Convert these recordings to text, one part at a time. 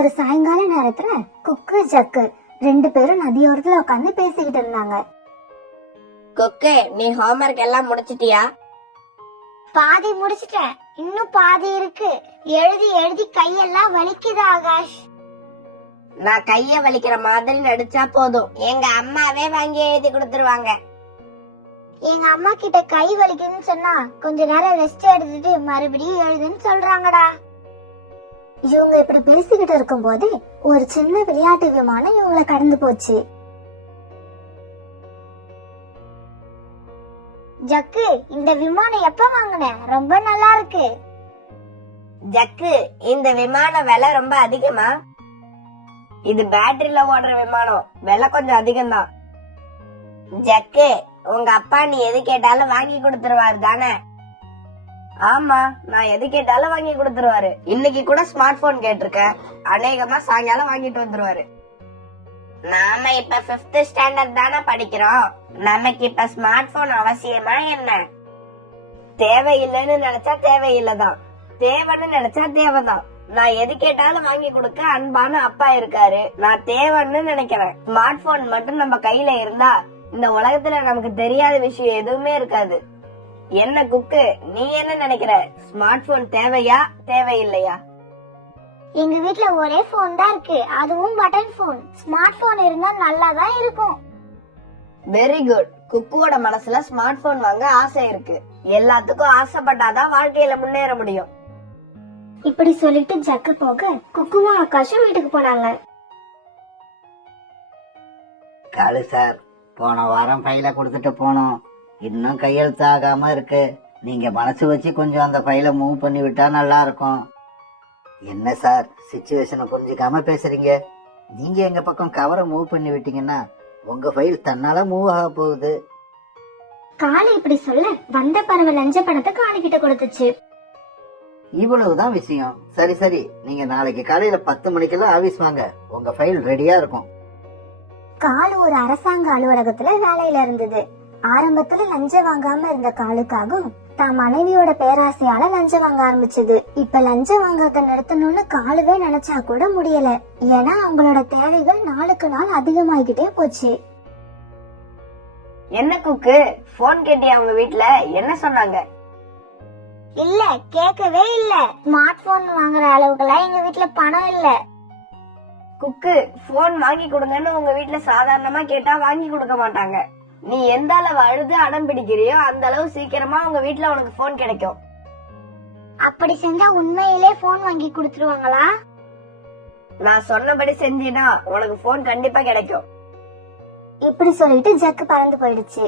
ஒரு சாயங்கால நேரத்துல குக்கு ஜக்கு 2 பேரும் நதியோரத்துல உட்காந்து பேசிக்கிட்டு இருந்தாங்க. குக்கு, நீ ஹோம்வொர்க் எல்லாம் முடிச்சிட்டியா? பாதி முடிச்சிட்டேன், இன்னும் பாதி இருக்கு. எழுதி எழுதி கையெல்லாம் வலிக்குது ஆகாஷ். நான் கைய வலிக்கிற மாதிரி நடிச்சா போதும், எங்க அம்மாவே வாங்கி எழுதி கொடுத்துருவாங்க. எங்க அம்மா கிட்ட கை வலிக்குதுன்னு சொன்னா கொஞ்ச நேரம் ரெஸ்ட் எடுத்துட்டு மறுபடியும் எழுதுன்னு சொல்றாங்கடா. இவங்க இப்படி பேசிக்கிட்டு இருக்கும் போது ஒரு சின்ன விளையாட்டு விமானம் இவங்களை கடந்து போச்சு. ஜக்கு, இந்த விமானம் எப்ப வாங்கின? ரொம்ப நல்லா இருக்கு. ஜக்கு, இந்த விமான விலை ரொம்ப அதிகமா? இது பேட்டரியில ஓடுற விமானம், விலை கொஞ்சம் அதிகம்தான். ஜக்கு, உங்க அப்பா நீ எது கேட்டாலும் வாங்கி கொடுத்துருவாரு தானே? ஆமா, நான் எது கேட்டாலும் வாங்கி கொடுத்துருவாரு. இன்னைக்கு கூட ஸ்மார்ட் போன் கேட்டிருக்கேன், அநேகமா சாயங்காலம் வாங்கிட்டு வந்துருவாரு. நாம இப்ப 5th ஸ்டாண்டர்ட் தானே படிக்கிறோம், நமக்கு இப்ப ஸ்மார்ட் போன் அவசியமா என்ன? தேவையில்லைன்னு நினைச்சா தேவையில்லைதான், தேவைன்னு நினைச்சா தேவைதான். நான் எது கேட்டாலும் வாங்கி கொடுக்க அன்பான அப்பா இருக்காரு, நான் தேவைன்னு நினைக்கிறேன். ஸ்மார்ட் போன் மட்டும் நம்ம கையில இருந்தா இந்த உலகத்துல நமக்கு தெரியாத விஷயம் எதுவுமே இருக்காது. என்ன குக்கு, நீ என்ன நினைக்கிற? ஸ்மார்ட் போன் தேவையா தேவையில்லையா? எங்க வீட்ல ஒரே போன் தான் இருக்கு, அதுவும் பட்டன் போன். ஸ்மார்ட் போன் இருந்தா நல்லாதான் இருக்கும். Very good. குக்குவோட மனசுல ஸ்மார்ட் போன் வாங்க ஆசை இருக்கு. எல்லாத்துக்கும் ஆசைப்பட்டாதான் வாழ்க்கையில முன்னேற முடியும். இப்படி சொல்லிட்டு ஜக்கு போக குக்குவும் ஆகாஷும் வீட்டுக்கு போனாங்க. காளு சார், போன வாரம் ஃபைல கொடுத்துட்டு போனோம், இன்னும் கையெழுத்து ஆகாம இருக்கு. நீங்க மனசு வச்சு கொஞ்சம் அந்த ஃபைலை மூவ் பண்ணி விட்டா நல்லா இருக்கும். என்ன சார், சிச்சுவேஷனை புரிஞ்சுக்காம பேசுறீங்க? நீங்க எங்க பக்கம் கவரை மூவ் பண்ணி விட்டீங்கன்னா உங்க ஃபைல் தன்னால மூவ் ஆக போகுது. காளு இப்படி சொல்ல வந்த பறவை லஞ்ச பணத்தை காளு கிட்ட கொடுத்துச்சு. இவ்வளவுதான் விஷயம். சரி சரி, நீங்க நாளைக்கு காலையில 10 மணிக்கெல்லாம் ஆபீஸ் வாங்க, உங்க ஃபைல் ரெடியா இருக்கும். காளு ஒரு அரசாங்க அலுவலகத்துல வேலையில இருந்தது. ஆரம்பத்துல லஞ்சம் வாங்காம இருந்த காளுக்காகவும் தான் மனைவியோட பேராசையால லஞ்சம் வாங்க ஆரம்பிச்சது. இப்ப லஞ்சம் வாங்கறத நிறுத்தணும்னு காளுவே நினைச்சா கூட முடியல. ஏன்னா அவங்களோட தேவைகள் நாளுக்கு நாள் அதிகமாகிட்டே போச்சு. என்ன குக்கு, போன் கேட்டியா? அவங்க வீட்ல என்ன சொன்னாங்க? இல்ல, கேட்கவே இல்ல. ஸ்மார்ட் போன் வாங்குற அளவுக்குலாம் எங்க வீட்ல பணம் இல்ல. குக்கு, போன் வாங்கி கொடுங்கன்னு உங்க வீட்ல சாதாரணமா கேட்டா வாங்கி கொடுக்க மாட்டாங்க. நீ எந்த அளவு அழுது அடம் பிடிக்கிறியோ அந்த அளவு சீக்கிரமா உங்க வீட்ல உனக்கு போன் கிடைக்கும். அப்படி செஞ்சா உண்மையிலே போன் வாங்கி கொடுத்துருவாங்களா? நான் சொன்னபடி செஞ்சீனா உனக்கு போன் கண்டிப்பா கிடைக்கும். இப்படி சொல்லிட்டு ஜக்கு பறந்து போயிடுச்சு.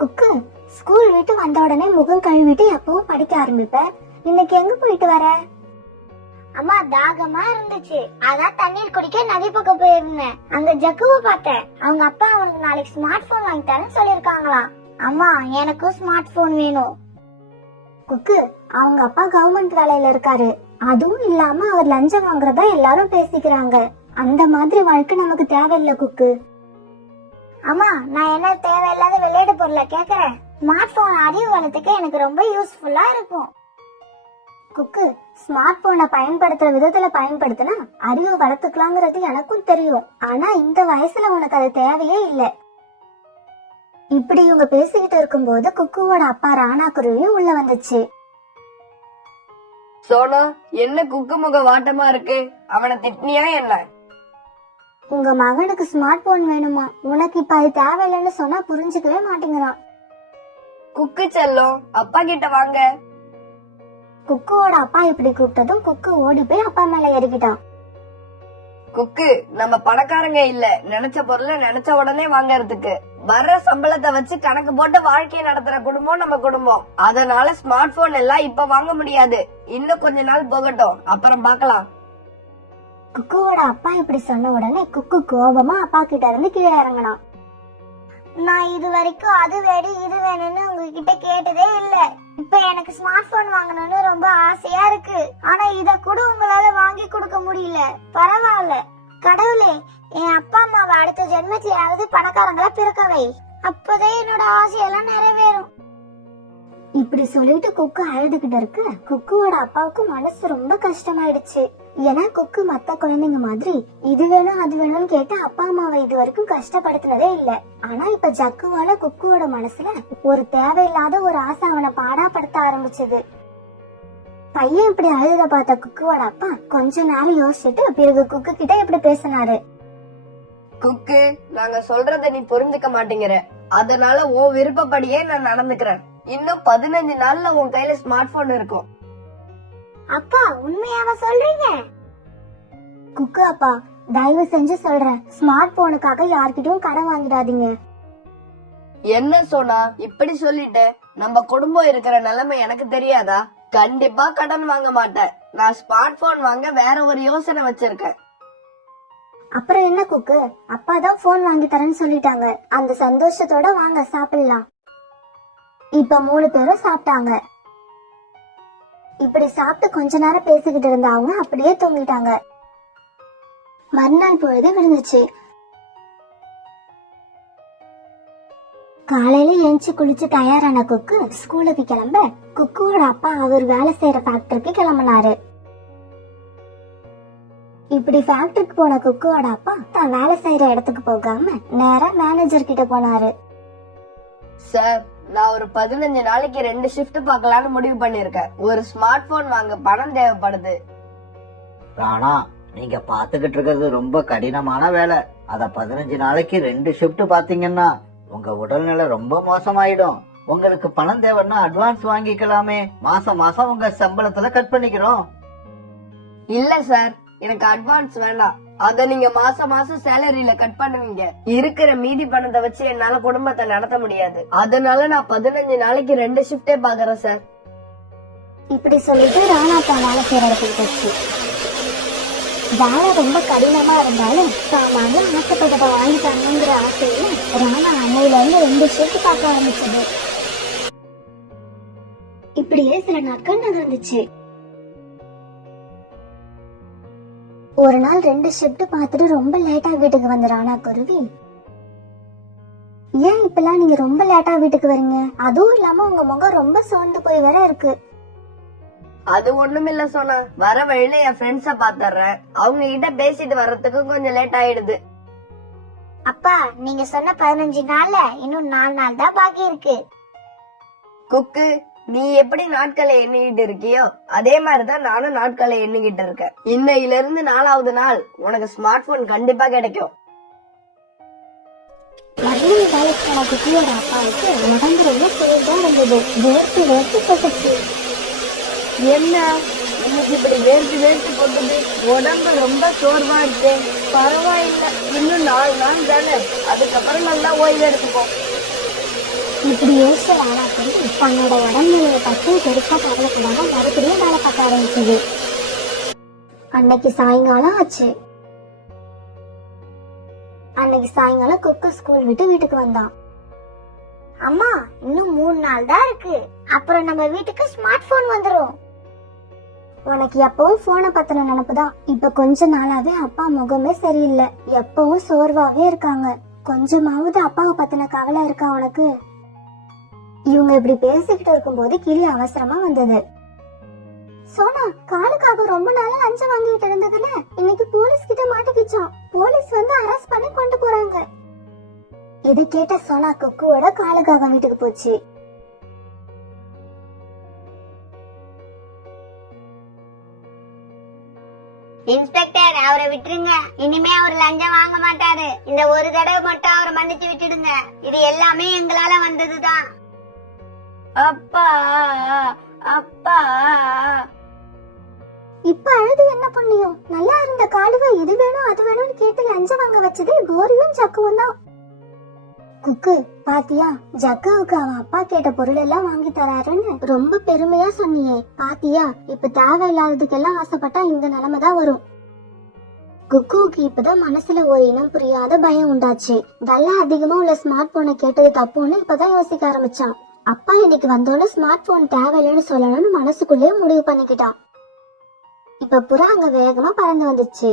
குக்கு, ஸ்கூல் விட்டு வந்த உடனே முகம் கழுவிட்டு எப்பவும் படிக்க ஆரம்பிப்ப. இன்னைக்கு எங்க போயிட்டு வர? அம்மா, தாகமா இருந்துச்சு, அதான் தண்ணீர் குடிக்க நதி பக்கம் போயிருந்தேன். அங்க ஜக்குவை பார்த்தேன். அவங்க அப்பா அவனுக்கு நாளைக்கு ஸ்மார்ட் போன் வாங்கி தரேன்னு சொல்லிருக்காங்களாம். அம்மா, எனக்கும் ஸ்மார்ட் போன் வேணும். குக்கு, அவங்க அப்பா கவர்மெண்ட் வேலையில இருக்காரு. அதுவும் இல்லாம அவர் லஞ்சம் வாங்குறதா எல்லாரும் பேசிக்கிறாங்க. அந்த மாதிரி வாழ்க்கை நமக்கு தேவையில்லை குக்கு. அம்மா, நான் என்ன தேவையில்லாத விளையாட்டு பொருளை கேக்குறேன்? ஸ்மார்ட் போன் அறிவு வளத்துக்கு எனக்கு ரொம்ப யூஸ்ஃபுல்லா இருக்கும். குக்கு, ஸ்மார்ட் போனை பயன்படுத்துற விதத்துல பயன்படுத்தினா அறிவு வளர்த்துக்கலாங்கிறது எனக்கும் தெரியும். ஆனா இந்த வயசுல உனக்கு அது தேவையே இல்ல. இப்படி இவங்க பேசிக்கிட்டு இருக்கும் போது குக்குவோட அப்பா ராணா குருவியும் உள்ள வந்துச்சு. சோனா, என்ன குக்கு முக வாட்டமா இருக்கு? அவனை திட்டினியா என்ன? உங்க மகனுக்கு ஸ்மார்ட் போன் வேணுமா? உனக்கு இப்ப அது தேவையில்லைன்னு சொன்னா புரிஞ்சுக்கவே மாட்டேங்கிறான். குக்கு செல்லம், அப்பா கிட்ட வாங்க. குக்குவோட அப்பா இப்படி கூப்பிட்டதும் குக்கு ஓடி போய் அப்பா மேல ஏறிக்கிட்டான். குக்கு, நம்ம பணக்காரங்க இல்ல, நினைச்ச பொருளை நினைச்ச உடனே வாங்கறதுக்கு. வர்ற சம்பளத்தை வச்சு கணக்கு போட்டு வாழ்க்கையை நடத்துற குடும்பம் நம்ம குடும்பம். அதனால ஸ்மார்ட் போன் எல்லாம் இப்ப வாங்க முடியாது, இன்னும் கொஞ்ச நாள் போகட்டும், அப்புறம் பாக்கலாம். குக்குவோட அப்பா இப்படி சொன்ன உடனே குக்கு கோபமா அப்பா கிட்ட இருந்து கீழே இறங்கினான். நான் இது வரைக்கும் அது வேணும் இது வேணும்னு உங்ககிட்ட கேட்டதே இல்ல. இப்ப எனக்கு ஸ்மார்ட் போன் வாங்கணும்னு ரொம்ப ஆசையா இருக்கு. ஆனா இத கூட உங்களால வாங்கி கொடுக்க முடியல. பரவாயில்ல கடவுளே, என் அப்பா அம்மாவை அடுத்த ஜென்மத்திலாவது பணக்காரங்களா பிறக்கவை. அப்போதே என்னோட ஆசையெல்லாம் நிறைவேறும். இப்படி சொல்லிட்டு குக்கு அழுதுகிட்டு இருக்கு. குக்குவோட அப்பாவுக்கு மனசு ரொம்ப கஷ்டமாயிடுச்சு. ஏன்னா குக்கு மத்த குழந்தைங்க மாதிரி இது வேணும் அது வேணும்னு கேட்டு அப்பா அம்மாவை இது வரைக்கும் கஷ்டப்படுத்தினதே இல்ல. ஆனா இப்ப ஜக்குவால குக்குவோட மனசுல ஒரு தேவையில்லாத ஒரு ஆசை அவனை பாடாப்படுத்த ஆரம்பிச்சது. பையன் இப்படி அழுத பார்த்த குக்குவோட அப்பா கொஞ்ச நேரம் யோசிச்சுட்டு பிறகு குக்கு கிட்ட இப்படி பேசினாரு. குக்கு, நாங்க சொல்றத நீ புரிஞ்சுக்க மாட்டேங்கிற, அதனால உன் விருப்பப்படியே நான் நடந்துக்கிறேன். இன்னும் 15 நாள்ல உன் கையில ஸ்மார்ட் போன் இருக்கும். அப்பா உண்மையாவா சொல்றீங்க? குக்கு அப்பா, தயவு செஞ்சு சொல்றேன், ஸ்மார்ட் போனுக்காக யார்கிட்டயும் கடன் வாங்கிடாதீங்க. என்ன சோனா இப்படி சொல்லிட்ட? நம்ம குடும்பம் இருக்கிற நிலைமை எனக்கு தெரியாதா? கண்டிப்பா கடன் வாங்க மாட்டேன். நான் ஸ்மார்ட் போன் வாங்க வேற ஒரு யோசனை வச்சிருக்கேன். அப்புறம் என்ன குக்கு, அப்பா தான் போன் வாங்கி தரேன்னு சொல்லிட்டாங்க. அந்த சந்தோஷத்தோட வாங்க சாப்பிடலாம். இப்ப 3 பேரும் சாப்பிட்டாங்க. இப்படி சாப்பிட்டு கொஞ்ச நேரம் பேசிக்கிட்டு இருந்த அவங்க அப்படியே தூங்கிட்டாங்க. மறுநாள் பொழுது விழுந்துச்சு. காலையில எழுந்து குளிச்சு தயாரான குக்கு ஸ்கூலுக்கு கிளம்ப குக்குவோட அப்பா அவர் வேலை செய்யற ஃபேக்டரிக்கு கிளம்பினாரு. இப்படி ஃபேக்டரிக்கு போன குக்குவோட அப்பா தான் வேலை செய்யற இடத்துக்கு போகாம நேரா மேனேஜர் கிட்ட போனாரு. சார், நான் ஒரு 15 நாளைக்கு 2 ஷிஃப்ட் பார்க்கலாம்னு முடிவு பண்ணிருக்கேன். ஒரு ஸ்மார்ட் போன் வாங்க பணம் தேவைப்படுது. ராணா, நீங்க பாத்துக்கிட்டு இருக்கிறது ரொம்ப கடினமான வேலை. அத 15 நாளைக்கு 2 ஷிஃப்ட் பாத்தீங்கன்னா உங்க உடல்நிலை ரொம்ப மோசமாயிடும். உங்களுக்கு பணம் தேவைன்னா அட்வான்ஸ் வாங்கிக்கலாமே. மாசம் மாசம் உங்க சம்பளத்துல கட் பண்ணிக்கிறோம். இல்ல சார், எனக்கு அட்வான்ஸ் வேண்டாம். அத நீங்க மாசம் மாசம் சேலரியில கட் பண்ணுவீங்க. இருக்கிற மீதி பணத்தை வச்சு என்னால குடும்பத்தை நடத்த முடியாது. அதனால நான் 15 நாளைக்கு 2 ஷிஃப்டே பாக்குறேன் சார். இப்படி சொல்லிட்டு ராணா தான் வேலை செய்யற இடத்துக்கு போச்சு. வேலை ரொம்ப கடினமா இருந்தாலும் சாமான் ஆசைப்பட்டதை வாங்கி தரணுங்கிற ஆசையில ராணா அன்னையில இருந்து 2 ஷிஃப்ட் பார்க்க ஆரம்பிச்சது. இப்படியே சில நாட்கள் நகர்ந்துச்சு. ஒரு நாள் 2 ஷிஃப்ட் பார்த்துட்டு ரொம்ப லேட்டா வீட்டுக்கு வந்த ராணா குருவி, ஏன் இப்பெல்லாம் நீங்க ரொம்ப லேட்டா வீட்டுக்கு வரீங்க? அதுவும் இல்லாம உங்க முகம் ரொம்ப சோர்ந்து போய் வேற இருக்கு. அது ஒண்ணுமில்ல சோனா, வர வழியில என் ஃப்ரெண்ட்ஸ பாத்துறேன். அவங்க கிட்ட பேசிட்டு வர்றதுக்கு கொஞ்சம் லேட் ஆயிடுது. அப்பா நீங்க சொன்ன 15 நாள்ல இன்னும் 4 நாள் தான் பாக்கி இருக்கு. குக்கு, நீ எப்படி நாட்களை எண்ணிக்கிட்டு இருக்கியோ அதே மாதிரிதான் நானும் நாட்களை எண்ணிக்கிட்டு இருக்கேன். இன்னையில இருந்து 4வது நாள் உனக்கு ஸ்மார்ட் போன் கண்டிப்பா கிடைக்கும். மறுபடியும் வேலைக்கு போன குட்டியோட அப்பாவுக்கு உடம்பு ரொம்ப சோர்வா இருந்தது. வேர்த்து வேர்த்து போட்டுச்சு. என்ன இன்னைக்கு இப்படி வேர்த்து வேர்த்து போட்டது? உடம்பு ரொம்ப சோர்வா இருக்கு. பரவாயில்ல, இன்னும் 4 நாள் தானே, அதுக்கப்புறம் நல்லா ஓய்வு எடுத்துப்போம். இப்படி யோசிச்ச ராணா குருவி தன்னோட உடம்புநிலையை பற்றி பெருசா கவலைப்படாம மறுபடியும் வேலை பார்க்க ஆரம்பிச்சது. அன்னைக்கு சாயங்காலம் ஆச்சு. அன்னைக்கு சாயங்காலம் குக்கு ஸ்கூல் விட்டு வீட்டுக்கு வந்தான். அம்மா இன்னும் 3 நாள் தான் இருக்கு, அப்புறம் நம்ம வீட்டுக்கு ஸ்மார்ட் போன் வந்துரும். உனக்கு எப்பவும் போனை பத்தின நினைப்புதான். இப்ப கொஞ்ச நாளாவே அப்பா முகமே சரியில்லை. எப்பவும் சோர்வாவே இருக்காங்க. கொஞ்சமாவது அப்பாவை பத்தின கவலை இருக்கா உனக்கு? இவங்க இப்படி பேசிக்கிட்டு இருக்கும்போது கிளி அவசரமா வந்தது. சோனா, காலுக்காக ரொம்ப நாளா லஞ்சம் வாங்கிட்டு இருந்ததுல இன்னைக்கு போலீஸ் கிட்ட மாட்டிக்கிச்சோம். போலீஸ் வந்து அரெஸ்ட் பண்ணி கொண்டு போறாங்க. இதை கேட்ட சோனா குக்குவோட காலுக்காக வீட்டுக்கு போச்சு. இன்ஸ்பெக்டர், அவரை விட்டுருங்க. இனிமே அவர் லஞ்சம் வாங்க மாட்டாரு. இந்த ஒரு தடவை மட்டும் அவரை மன்னிச்சு விட்டுடுங்க. இது எல்லாமே எங்களால வந்ததுதான். அப்பா அப்பா. இப்ப அழுது என்ன பண்ணியும்? நல்லா இருந்த காலுவ இது வேணும் அது வேணும்னு கேட்டு லஞ்சம் வாங்க வச்சது கோரியும் ஜக்குவும் தான். குக்கு, பாத்தியா, ஜக்குவுக்கு அவன் அப்பா கேட்ட பொருள் எல்லாம் வாங்கி தராருன்னு ரொம்ப பெருமையா சொன்னியே. பாத்தியா, இப்ப தேவையில்லாததுக்கெல்லாம் ஆசைப்பட்டா இந்த நிலைமைதான் வரும். குக்குவுக்கு இப்பதான் மனசுல ஒரு இனம் புரியாத பயம் உண்டாச்சு. வெள்ளை அதிகமா உள்ள ஸ்மார்ட் போனை கேட்டது தப்புன்னு இப்பதான் யோசிக்க ஆரம்பிச்சான். அப்பா இன்னைக்கு வந்தோன்னு ஸ்மார்ட் போன் தேவையில்லைன்னு சொல்லணும்னு மனசுக்குள்ளேயே முடிவு பண்ணிக்கிட்டான். இப்ப புறா அங்க வேகமா பறந்து வந்துச்சு.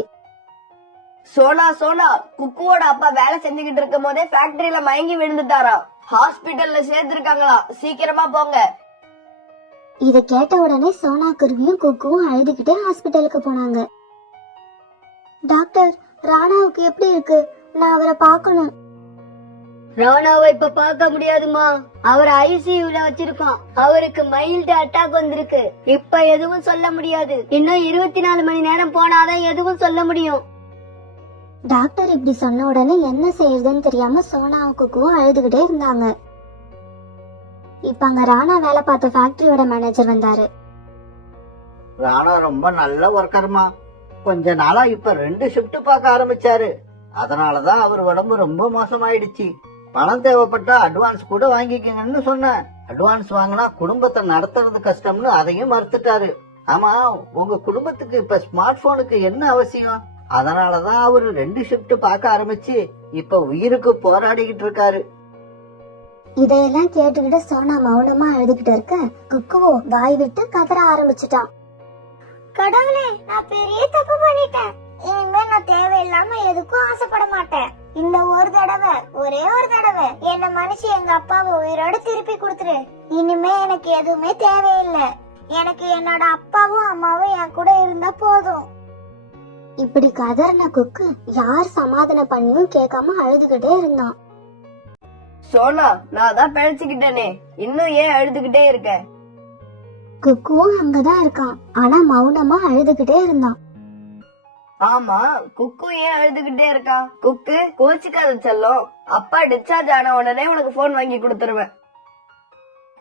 சோனா சோனா, குக்குவோட அப்பா வேலை செஞ்சுக்கிட்டு இருக்கும் போதே ஃபேக்டரியில மயங்கி விழுந்துட்டாரா. ஹாஸ்பிட்டல்ல சேர்த்திருக்காங்களா, சீக்கிரமா போங்க. இத கேட்ட உடனே சோனா குருவியும் குக்குவும் அழுதுகிட்டே ஹாஸ்பிட்டலுக்கு போனாங்க. டாக்டர், ராணாவுக்கு எப்படி இருக்கு? நான் அவரை பார்க்கணும். ராணாவை இப்ப பார்க்க முடியாதுமா, அவர் ஐசியூல வச்சிருக்கோம். அவருக்கு மைல்டு அட்டாக் வந்திருக்கு. இப்ப எதுவும் சொல்ல முடியாது. இன்னும் 24 மணி நேரம் போனாதான் எதுவும் சொல்ல முடியும். டாக்டர் இப்படி சொன்ன உடனே என்ன செய்யறதுன்னு தெரியாம சோனாவும் குக்குவும் அழுதுகிட்டே இருந்தாங்க. இப்ப அங்க ராணா வேலை பார்த்த ஃபேக்டரியோட மேனேஜர் வந்தாரு. ராணா ரொம்ப நல்ல ஒர்க்கர்மா. கொஞ்ச நாளா இப்ப 2 ஷிஃப்ட் பார்க்க ஆரம்பிச்சாரு. அதனாலதான் அவர் உடம்பு ரொம்ப மோசமாயிடுச்சு. பணம் தேவைப்பட்டா அட்வான்ஸ் கூட வாங்கிக்கங்கன்னு சொன்னேன். அட்வான்ஸ் வாங்கினா குடும்பத்தை நடத்துறது கஷ்டம்னு அதையும் மறுத்துட்டாரு. ஆமா, உங்க குடும்பத்துக்கு இப்ப ஸ்மார்ட் போனுக்கு என்ன அவசியம்? அதனாலதான் அவரு 2 ஷிஃப்ட் பார்க்க ஆரம்பிச்சு இப்ப உயிருக்கு போராடிக்கிட்டு இருக்காரு. இதையெல்லாம் கேட்டுக்கிட்டு சோனா மௌனமா அழுதுகிட்டு இருக்க, குக்குவோ வாய் விட்டு கதற ஆரம்பிச்சுட்டான். கடவுளே, நான் பெரிய தப்பு பண்ணிட்டேன். இனிமே நான் தேவையில்லாம எதுக்கும் ஆசைப்பட மாட்டேன். இந்த ஒரு தடவை, ஒரே ஒரு தடவை என்ன மனுஷி எங்க அப்பாவை உயிரோட திருப்பி கொடுத்துரு. இனிமே எனக்கு எதுவுமே தேவையில்லை. எனக்கு என்னோட அப்பாவும் அம்மாவும் என் கூட இருந்தா போதும். இப்படி கதறின குக்கு யார் சமாதானம் பண்ணியும் கேட்காம அழுதுகிட்டே இருந்தான். சோனா, நான் தான் பிழைச்சுக்கிட்டேனே, இன்னும் ஏன் அழுதுகிட்டே இருக்க? குக்குவும் அங்கதான் இருக்கான். ஆனா மௌனமா அழுதுகிட்டே இருந்தான். ஆமா, குக்கு ஏன் அழுதுகிட்டே இருக்கா? குக்கு, கோச்சுக்காத செல்லம். அப்பா டிஸ்சார்ஜ் ஆன உடனே உனக்கு போன் வாங்கி கொடுத்துருவேன்.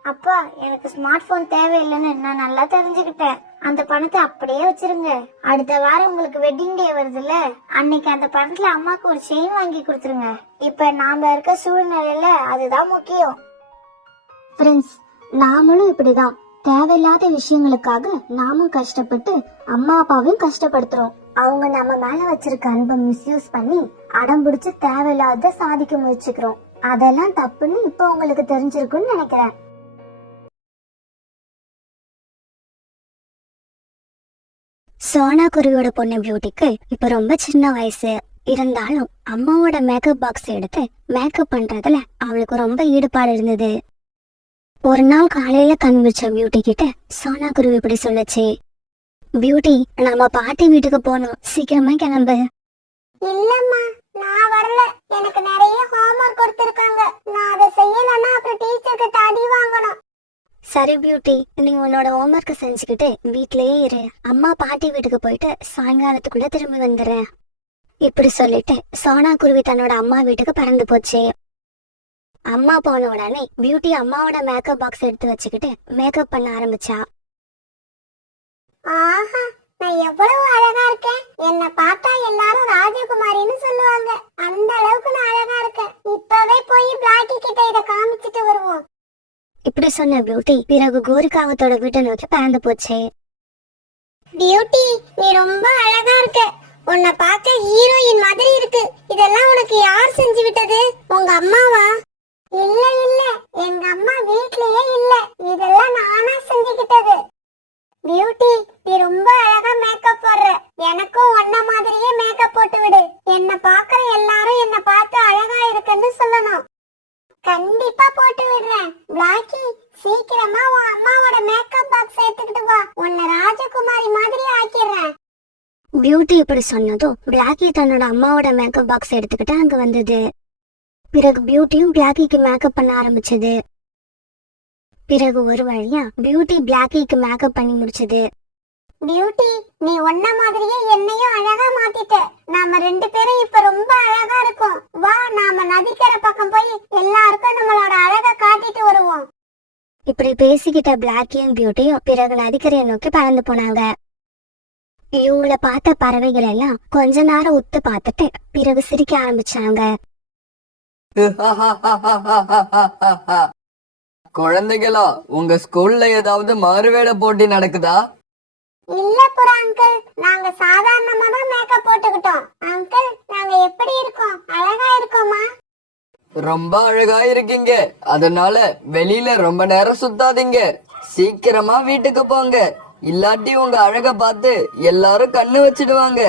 அப்பா, எனக்கு ஸ்மார்ட் போன் தேவையில்லைன்னு நான் நல்லா தெரிஞ்சுக்கிட்டேன். அந்த பணத்தை அப்படியே வச்சிருங்க. அடுத்த வாரம் உங்களுக்கு வெட்டிங் டே வருதுல்ல, அன்னைக்கு அந்த பணத்துல அம்மாக்கு ஒரு செயின் வாங்கி கொடுத்துருங்க. இப்ப நாம இருக்க சூழ்நிலையில அதுதான் முக்கியம். ஃப்ரெண்ட்ஸ், நாமளும் இப்படிதான் தேவையில்லாத விஷயங்களுக்காக நாமும் கஷ்டப்பட்டு அம்மா அப்பாவையும் கஷ்டப்படுத்துறோம். அவங்க நம்ம மேல வச்சிருக்க அன்பை மிஸ்யூஸ் பண்ணி அடம் பிடிச்சு தேவையில்லாத சாதிக்க முயற்சிக்கிறோம். அதெல்லாம் தப்புன்னு இப்ப உங்களுக்கு தெரிஞ்சிருக்குன்னு நினைக்கிறேன். சோனா குருவியோட பொண்ணு பியூட்டிக்கு இப்ப ரொம்ப சின்ன வயசு இருந்தாலும் அம்மாவோட மேக்கப் பாக்ஸ் எடுத்து மேக்கப் பண்றதுல அவளுக்கு ரொம்ப ஈடுபாடு இருந்தது. ஒரு நாள் காலையில கண் வச்ச பியூட்டி கிட்ட சோனா குருவி இப்படி சொல்லுச்சு. பியூட்டி, நம்ம பாட்டி வீட்டுக்கு போகணும், சீக்கிரமா கிளம்பு. இல்லம்மா, நான் வரல. எனக்கு நிறைய ஹோம்வொர்க் கொடுத்திருக்காங்க. நான் அதை செய்யலன்னா அப்புறம் டீச்சருக்கு அடி வாங்கணும். சரி பியூட்டி, நீ உன்னோட ஹோம்ஒர்க் செஞ்சுக்கிட்டு வீட்லயே இரு. அம்மா பாட்டி வீட்டுக்கு போயிட்டு சாயங்காலத்துக்குள்ள திரும்பி வந்துடுறேன். இப்படி சொல்லிட்டு சோனா குருவி தன்னோட அம்மா வீட்டுக்கு பறந்து போச்சு. அம்மா போன உடனே பியூட்டி அம்மாவோட மேக்கப் பாக்ஸ் எடுத்து வச்சுக்கிட்டு மேக்கப் பண்ண ஆரம்பிச்சா. ஆஹா, நான் எவ்வளவு அழகா இருக்கேன். என்ன பார்த்தா எல்லாரும் ராஜகுமாரின்னு சொல்லுவாங்க. அந்த அளவுக்கு நான் அழகா இருக்கேன். இப்பவே போய் பிளாக்கி கிட்ட இத காமிச்சிட்டு வருவோம். இப்படி சொன்ன பியூட்டி பிறகு கோரிக்காவத்தோட வீட்டை நோக்கி பறந்து போச்சு. பியூட்டி, நீ ரொம்ப அழகா இருக்க. உன்னை பார்க்க ஹீரோயின் மாதிரி இருக்கு. இதெல்லாம் உனக்கு யார் செஞ்சு விட்டது? உங்க அம்மாவா? இல்ல இல்ல, எங்க அம்மா வீட்லயே இல்ல. இதெல்லாம் நானா செஞ்சுக்கிட்டது. பியூட்டி, நீ ரொம்ப அழகா மேக்கப் போடுற. எனக்கும் உன்ன மாதிரியே மேக்கப் போட்டு விடு. என்ன பாக்குற எல்லாரும் என்ன பார்த்து அழகா இருக்குன்னு சொல்லணும். கண்டிப்பா போட்டு விடுறேன். பிளாக்கி, சீக்கிரமா உன் அம்மாவோட மேக்கப் பாக்ஸ் எடுத்துக்கிட்டு வா. உன்னை ராஜகுமாரி மாதிரி ஆக்கிடுறேன். பியூட்டி இப்படி சொன்னதும் பிளாக்கி தன்னோட அம்மாவோட மேக்கப் பாக்ஸ் எடுத்துக்கிட்டு அங்க வந்தது. பிறகு பியூட்டியும் பிளாக்கிக்கு மேக்கப் பண்ண ஆரம்பிச்சது. பிறகு ஒரு வழியா பியூட்டி பிளாக்கிக்கு மேக்கப் பண்ணி முடிச்சது. பியூட்டி, நீ உன்ன மாதிரியே என்னையும் அழகா மாத்திட்ட. நாம 2 பேரும் இப்ப ரொம்ப அழகா இருக்கோம். வா, நாம நதிக்கரை பக்கம் போய் எல்லாருக்கும் நம்மளோட அழகை காட்டிட்டு வருவோம். இப்படி பேசிக்கிட்ட பிளாக்கியும் பியூட்டியும் பிறகு நதிக்கரையை நோக்கி பறந்து போனாங்க. இவங்கள பார்த்த பறவைகள் எல்லாம் கொஞ்ச நேரம் உத்து பார்த்துட்டு பிறகு சிரிக்க ஆரம்பிச்சாங்க. குழந்தைகளா, உங்க ஸ்கூல்ல ஏதாவது மாறுவேட போட்டி நடக்குதா? இல்ல புறா அங்கிள், நாங்க சாதாரணமா தான் மேக்கப் போட்டுக்கிட்டோம். அங்கிள், நாங்க எப்படி இருக்கோம்? அழகா இருக்கோமா? ரொம்ப அழகா இருக்கீங்க. அதனால வெளியில ரொம்ப நேரம் சுத்தாதீங்க. சீக்கிரமா வீட்டுக்கு போங்க. இல்லாட்டி உங்க அழக பார்த்து எல்லாரும் கண்ணு வச்சிடுவாங்க.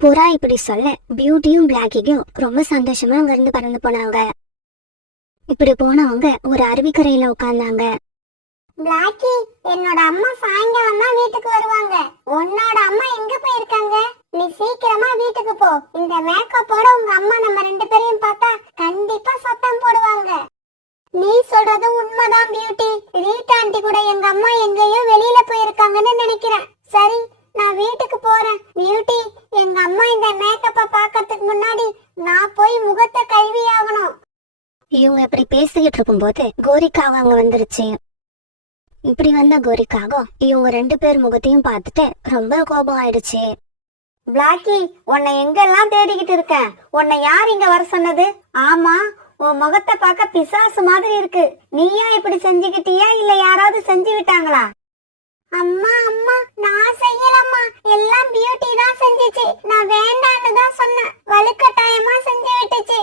புறா இப்படி சொல்ல பியூட்டியும் பிளாக்கியும் ரொம்ப சந்தோஷமா அங்க இருந்து பறந்து போனாங்க. இப்படி போனவங்க ஒரு அருவிக்கரையில உட்கார்ந்தாங்க. பிளாக்கி, என்னோட அம்மா சாயங்காலம் தான் வீட்டுக்கு வருவாங்க. உன்னோட அம்மா எங்க போயிருக்காங்க? நீ சீக்கிரமா வீட்டுக்கு போ. இந்த மேக்கப்போட உங்க அம்மா நம்ம 2 பேரையும் பார்த்தா கண்டிப்பா சத்தம் போடுவாங்க. நீ சொல்றது உண்மைதான் பியூட்டி. ரீட்டா ஆண்டி கூட எங்க அம்மா எங்கேயோ வெளியில போயிருக்காங்கன்னு நினைக்கிறேன். சரி, நான் வீட்டுக்கு போறேன். பியூட்டி, எங்க அம்மா இந்த மேக்கப்ப பாக்கிறதுக்கு முன்னாடி நான் போய் முகத்தை கழுவி ஆகணும். இவங்க இப்படி பேசிக்கிட்டு இருக்கும்போது கோரிக்காக அங்க வந்துருச்சு. இப்படி வந்த கோரிக்காக இவங்க 2 பேர் முகத்தையும் பார்த்துட்டு ரொம்ப கோபம் ஆயிடுச்சு. பிளாக்கி, உன்னை எங்கெல்லாம் தேடிக்கிட்டு இருக்கேன். உன்னை யார் இங்க வர சொன்னது? ஆமா, உன் முகத்தை பார்க்க பிசாசு மாதிரி இருக்கு. நீயா இப்படி செஞ்சுக்கிட்டியா இல்ல யாராவது செஞ்சு விட்டாங்களா? அம்மா அம்மா, நான் செய்யலம்மா. எல்லாம் பியூட்டி தான் செஞ்சுச்சு. நான் வேண்டான்னு தான் சொன்னேன். வலுக்கட்டாயமா செஞ்சு விட்டுச்சு.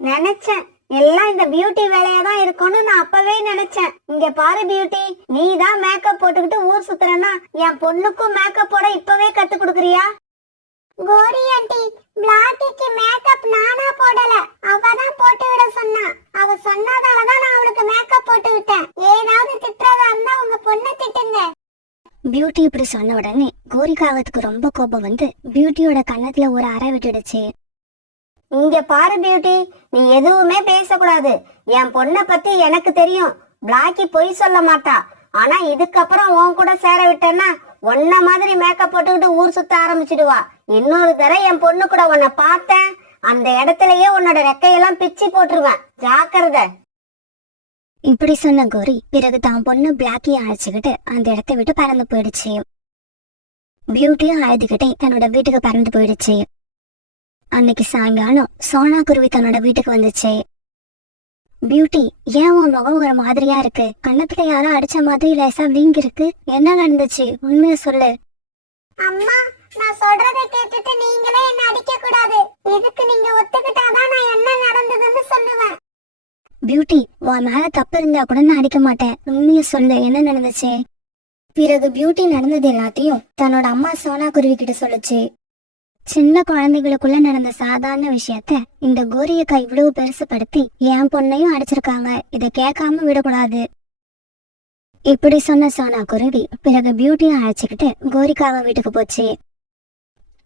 நினைச்சேன் எல்லாம் இந்த பியூட்டி வேலையா தான் இருக்கும்னு நான் அப்பவே நினைச்சேன். இங்க பாரு பியூட்டி, நீ தான் மேக்கப் போட்டுக்கிட்டு ஊர் சுத்துறனா என் பொண்ணுக்கும் மேக்கப் போட இப்பவே கத்து கொடுக்குறியா? கோரி ஆண்டி, பிளாக்கிக்கு மேக்கப் நானா போடல, அவ தான் போட்டு விட சொன்னா. அவ சொன்னதால தான் நான் அவளுக்கு மேக்கப் போட்டு விட்டேன். ஏதாவது திட்டுறதா இருந்தா உங்க பொண்ணை திட்டுங்க. பியூட்டி இப்படி சொன்ன உடனே கோரிக்காகத்துக்கு ரொம்ப கோபம் வந்து பியூட்டியோட கன்னத்துல ஒரு அறை விட்டுடுச்சு. இங்க பாரு பியூட்டி, நீ எதுவுமே பேசக்கூடாது. என் பொண்ணை பத்தி எனக்கு தெரியும். பிளாக்கி பொய் சொல்ல மாட்டா. ஆனா இதுக்கப்புறம் உன் கூட சேர விட்டேன்னா உன்ன மாதிரி மேக்கப் போட்டுக்கிட்டு ஊர் சுத்த ஆரம்பிச்சிடுவா. இன்னொரு தடவை என் பொண்ணு கூட உன்னை பார்த்தேன், அந்த இடத்துலயே உன்னோட ரெக்கையெல்லாம் பிச்சு போட்டுருவேன். ஜாக்கிரதை. இப்படி சொன்ன கோரி பிறகு தான் பொண்ணு பிளாக்கிய அழைச்சுக்கிட்டு அந்த இடத்தை விட்டு பறந்து போயிடுச்சு. பியூட்டியும் அழுதுகிட்டே தன்னோட வீட்டுக்கு பறந்து போயிடுச்சு. அன்னைக்கு சாயங்காலம் சோனா குருவி தன்னோட வீட்டுக்கு வந்துச்சு. பியூட்டி, ஏன் உன் முகம் ஒரு மாதிரியா இருக்கு? கண்ணத்துல யாரோ அடிச்ச மாதிரி லேசா வீங்கி இருக்கு. என்ன நடந்துச்சு? உண்மைய சொல்லு. அம்மா, நான் சொல்றதை கேட்டுட்டு நீங்களே என்ன அடிக்க கூடாது. இதுக்கு நீங்க ஒத்துக்கிட்டாதான் நான் என்ன நடந்ததுன்னு சொல்லுவேன். பியூட்டி, உன் மேல தப்பு இருந்தா கூட நான் அடிக்க மாட்டேன். உண்மைய சொல்லு, என்ன நடந்துச்சு? பிறகு பியூட்டி நடந்தது எல்லாத்தையும் தன்னோட அம்மா சோனா குருவி கிட்ட சொல்லுச்சு. சின்ன குழந்தைகளுக்குள்ள நடந்த சாதாரண விஷயத்த இந்த கோரியக்கா இவ்வளவு பெருசுப்படுத்தி என் பொண்ணையும் அடிச்சிருக்காங்க. இதை கேட்காம விடக்கூடாது. இப்படி சொன்ன சோனா குருவி பிறகு பியூட்டியை அழைச்சுக்கிட்டு கோரிக்காக வீட்டுக்கு போச்சு.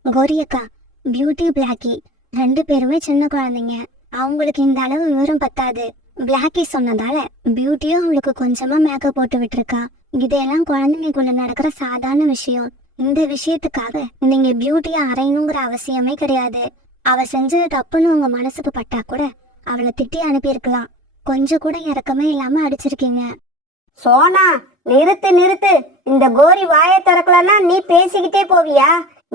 கோரியக்கா, பியூட்டி, பிளாக்கி 2 பேருமே சின்ன குழந்தைங்க. அவங்களுக்கு இந்த அளவு விவரம் பத்தாது. பிளாக்கி சொன்னதால பியூட்டியும் அவளுக்கு கொஞ்சமா மேக்கப் போட்டு விட்டுருக்கா. இதெல்லாம் குழந்தைங்களுக்குள்ள நடக்கிற சாதாரண விஷயம். இந்த விஷயத்துக்காக நீங்க பியூட்டிய அறையணுங்கிற அவசியமே கிடையாது. அவ செஞ்சது தப்புன்னு உங்க மனசுக்கு பட்டா கூட அவளை திட்டி அனுப்பியிருக்கலாம். கொஞ்சம் கூட இறக்கமே இல்லாம அடிச்சிருக்கீங்க. சோனா, நிறுத்து நிறுத்து. இந்த கோரி வாயை திறக்கலன்னா நீ பேசிக்கிட்டே போவியா?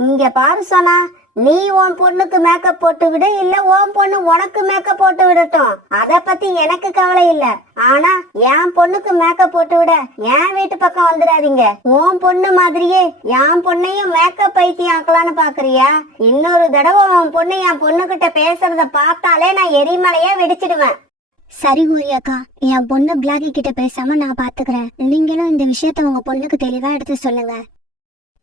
இங்க பாரு சோனா, நீ உன் பொண்ணுக்கு மேக்கப் போட்டு விடு, இல்ல உன் பொண்ணு உனக்கு மேக்கப் போட்டு விடட்டும். அத பத்தி எனக்கு கவலை இல்ல. ஆனா என் பொண்ணுக்கு மேக்கப் போட்டு விட என் வீட்டு பக்கம் வந்துடாதீங்க. உன் பொண்ணு மாதிரியே என் பொண்ணையும் மேக்கப் பைத்தியம் ஆக்கலான்னு பாக்குறியா? இன்னொரு தடவை உன் பொண்ணு என் பொண்ணு கிட்ட பேசுறத பார்த்தாலே நான் எரிமலையா வெடிச்சிடுவேன். சரி கோரியக்கா, என் பொண்ணு பிளாக்கி கிட்ட பேசாம நான் பாத்துக்கிறேன். நீங்களும் இந்த விஷயத்த உங்க பொண்ணுக்கு தெளிவா எடுத்து சொல்லுங்க.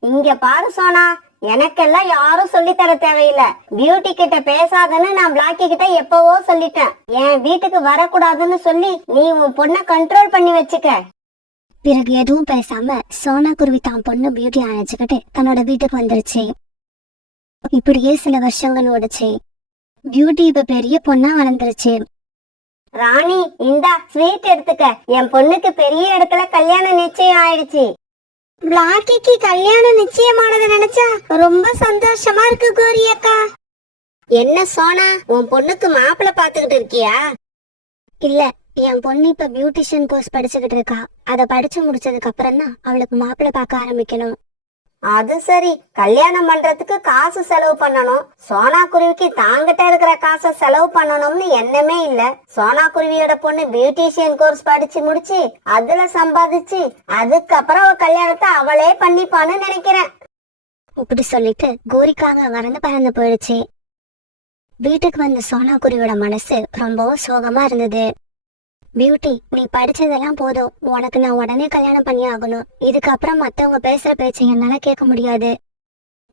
இங்க பாரு சோனா, எனக்கெல்லாம் யாரும் சொல்லித்தர தேவையில்லை. பியூட்டி கிட்ட பேசாதன்னு நான் பிளாக்கி கிட்ட எப்பவோ சொல்லிட்டேன். என் வீட்டுக்கு வரக்கூடாதுன்னு சொல்லி நீ உன் பொண்ணை கண்ட்ரோல் பண்ணி வச்சுக்க. பிறகு எதுவும் பேசாம சோனா குருவி தான் பொண்ணு பியூட்டி அழைச்சுக்கிட்டு தன்னோட வீட்டுக்கு வந்துருச்சு. இப்படியே சில வருஷங்கள் ஓடுச்சு. பியூட்டி இப்ப பெரிய பொண்ணா வளர்ந்துருச்சு. ராணி, இந்தா ஸ்வீட் எடுத்துக்க. என் பொண்ணுக்கு பெரிய இடத்துல கல்யாணம் நிச்சயம் ஆயிடுச்சு. பிளாக்கிக்கு கல்யாணம் நிச்சயமானதை நினைச்சா ரொம்ப சந்தோஷமா இருக்கு கோரியக்கா. என்ன சோனா, உன் பொண்ணுக்கு மாப்பிள்ளை பாத்துக்கிட்டு இருக்கியா? இல்ல, என் பொண்ணு இப்ப பியூட்டிஷியன் கோர்ஸ் படிச்சுக்கிட்டு இருக்கா. அத படிச்சு முடிச்சதுக்கு அப்புறம் தான் அவளுக்கு மாப்பிள்ளை பார்க்க ஆரம்பிக்கணும். அது சரி, கல்யாணம் பண்றதுக்கு காசு செலவு பண்ணணும். சோனா குருவிக்கு தாங்கிட்ட இருக்கிற காசை செலவு பண்ணணும்னு எண்ணமே இல்ல. சோனா குருவியோட பொண்ணு பியூட்டிஷியன் கோர்ஸ் படிச்சு முடிச்சு அதுல சம்பாதிச்சு அதுக்கப்புறம் கல்யாணத்தை அவளே பண்ணிப்பான்னு நினைக்கிறேன். இப்படி சொல்லிட்டு கோரிக்காக வரந்து பறந்து போயிடுச்சு. வீட்டுக்கு வந்த சோனா குருவியோட மனசு ரொம்பவும் சோகமா இருந்தது. பியூட்டி, நீ படிச்சதெல்லாம் போதும். உனக்கு நான் உடனே கல்யாணம் பண்ணி ஆகணும். இதுக்கப்புறம் மத்தவங்க பேசுற பேச்சை என்னால கேட்க முடியாது.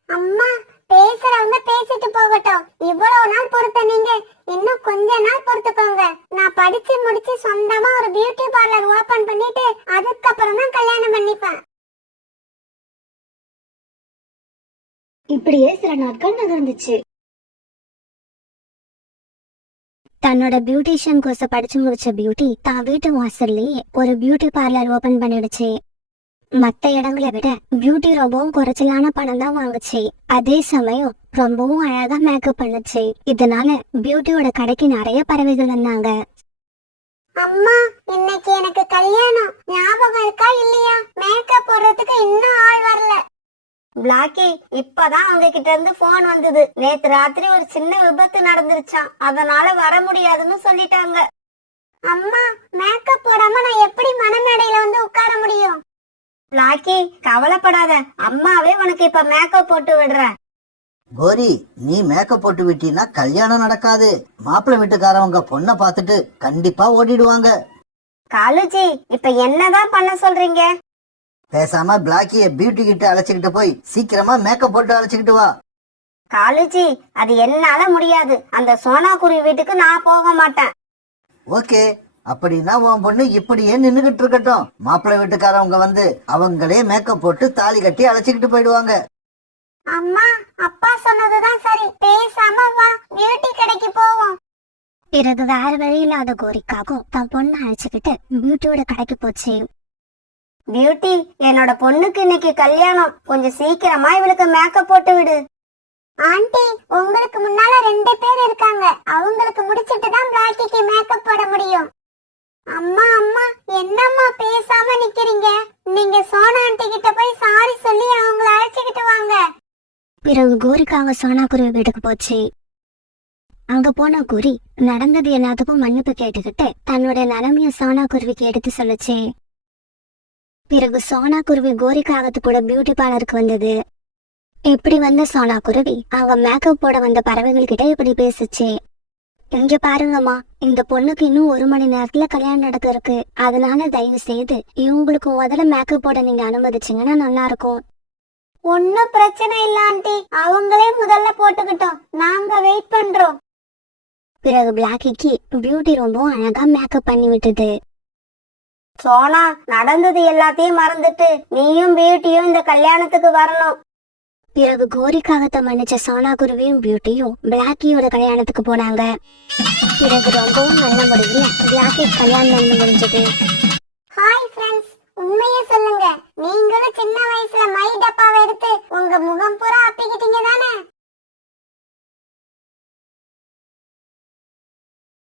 அம்மா, பேசுறவங்க பேசிட்டு போகட்டும். இவ்வளவு நாள் பொறுத்த நீங்க இன்னும் கொஞ்ச நாள் பொறுத்துக்கோங்க. நான் படிச்சு முடிச்சு சொந்தமா ஒரு பியூட்டி பார்லர் ஓபன் பண்ணிட்டு அதுக்கப்புறம் தான் கல்யாணம் பண்ணிப்பேன். இப்படியே சில நாட்கள் நகர்ந்துச்சு. தன்னோட பியூட்டிஷியன் கோர்ஸ படிச்சு முடிச்ச பியூட்டி தான் வீட்டு வாசல்லையே ஒரு பியூட்டி பார்லர் ஓபன் பண்ணிடுச்சு. மத்த இடங்களை விட பியூட்டி ரொம்பவும் குறைச்சலான பணம் தான் வாங்குச்சு. அதே சமயம் ரொம்பவும் அழகா மேக்கப் பண்ணுச்சு. இதனால பியூட்டியோட கடைக்கு நிறைய பறவைகள் வந்தாங்க. அம்மா, இன்னைக்கு எனக்கு கல்யாணம், ஞாபகம் இருக்கா இல்லையா? மேக்கப் போடுறதுக்கு இன்னும் ஆள் வரல. பிளாக்கி, இப்பதான் அவங்க கிட்ட இருந்து போன் வந்தது. நேத்து ராத்திரி ஒரு சின்ன விபத்து நடந்துருச்சாம், அதனால வர முடியாதுன்னு சொல்லிட்டாங்க. அம்மா, மேக்கப் போடாம நான் எப்படி மணமேடையில வந்து உட்கார முடியும்? பிளாக்கி, கவலைப்படாத, அம்மாவே உனக்கு இப்ப மேக்கப் போட்டு விடுறேன். கோரி, நீ மேக்கப் போட்டு விட்டீன்னா கல்யாணம் நடக்காது. மாப்பிள்ளை வீட்டுக்காரவங்க பொண்ணை பார்த்துட்டு கண்டிப்பா ஓடிடுவாங்க. காலுஜி, இப்ப என்னதான் பண்ண சொல்றீங்க? பேசாம பிளாக்கிய பியூட்டி கிட்ட அழைச்சுக்கிட்டு போய் சீக்கிரமா மேக்கப் போட்டு அழைச்சுக்கிட்டு வா. காலுஜி, அது என்னால முடியாது. அந்த சோனா குருவி வீட்டுக்கு நான் போக மாட்டேன். ஓகே, அப்படின்னா உன் பொண்ணு இப்படியே நின்னுகிட்டு இருக்கட்டும். மாப்பிள்ளை வீட்டுக்காரவங்க வந்து அவங்களே மேக்கப் போட்டு தாலி கட்டி அழைச்சுக்கிட்டு போயிடுவாங்க. அம்மா, அப்பா சொன்னதுதான் சரி. பேசாம வா, பியூட்டி கடைக்கு போவோம். பிறகு வேற வழி இல்லாத கோரிக்காகவும் தன் பொண்ணை அழைச்சுக்கிட்டு பியூட்டியோட கடைக்கு போச்சு. பியூட்டி, என்னோட பொண்ணுக்கு இன்னைக்கு கல்யாணம், கொஞ்சம் சீக்கிரமா இவளுக்கு மேக்கப் போட்டு விடு. ஆண்டி, உங்களுக்கு முன்னால 2 பேர் இருக்காங்க. அவங்களுக்கு முடிச்சிட்டு தான் பிளாக்கிக்கு மேக்கப் போட முடியும். அம்மா அம்மா, என்னம்மா பேசாம நிக்கிறீங்க? நீங்க சோனா ஆண்டி கிட்ட போய் சாரி சொல்லி அவங்கள அழைச்சுக்கிட்டு வாங்க. பிறகு கோரிக்காக சோனா குருவி வீட்டுக்கு போச்சு. அங்க போன குருவி நடந்தது எல்லாத்துக்கும் மன்னிப்பு கேட்டுக்கிட்டு தன்னோட நிலைமைய சோனா குருவிக்கு எடுத்து சொல்லுச்சு. பிறகு சோனா குருவி கோரிக்காகத்து கூட பியூட்டி பார்லருக்கு வந்தது. இப்படி வந்த சோனா குருவி அங்க மேக்கப் போட வந்த பறவைகள் கிட்ட இப்படி பேசுச்சு. இங்க பாருங்கம்மா, இந்த பொண்ணுக்கு இன்னும் 1 மணி நேரத்துல கல்யாணம் நடக்க இருக்கு. அதனால தயவு செய்து இவங்களுக்கு முதல்ல மேக்கப் போட நீங்க அனுமதிச்சீங்கன்னா நல்லா இருக்கும். ஒன்னும் பிரச்சனை இல்ல ஆண்டி, அவங்களே முதல்ல போட்டுக்கிட்டோம், நாங்க வெயிட் பண்றோம். பிறகு பிளாக்கிக்கு பியூட்டி ரொம்பவும் அழகா மேக்கப் பண்ணி விட்டது. சோனா, நடந்தது எல்லாத்தையும் மறந்துட்டு நீயும் பியூட்டியும் இந்த கல்யாணத்துக்கு வரணும். பிறகு கோரிக்காகத்தை மன்னிச்ச சோனா குருவியும் பியூட்டியும் பிளாக்கியோட கல்யாணத்துக்கு போனாங்க. பிறகு ரொம்பவும் நல்ல முறையில் பிளாக்கி கல்யாணம் நடந்து முடிஞ்சது.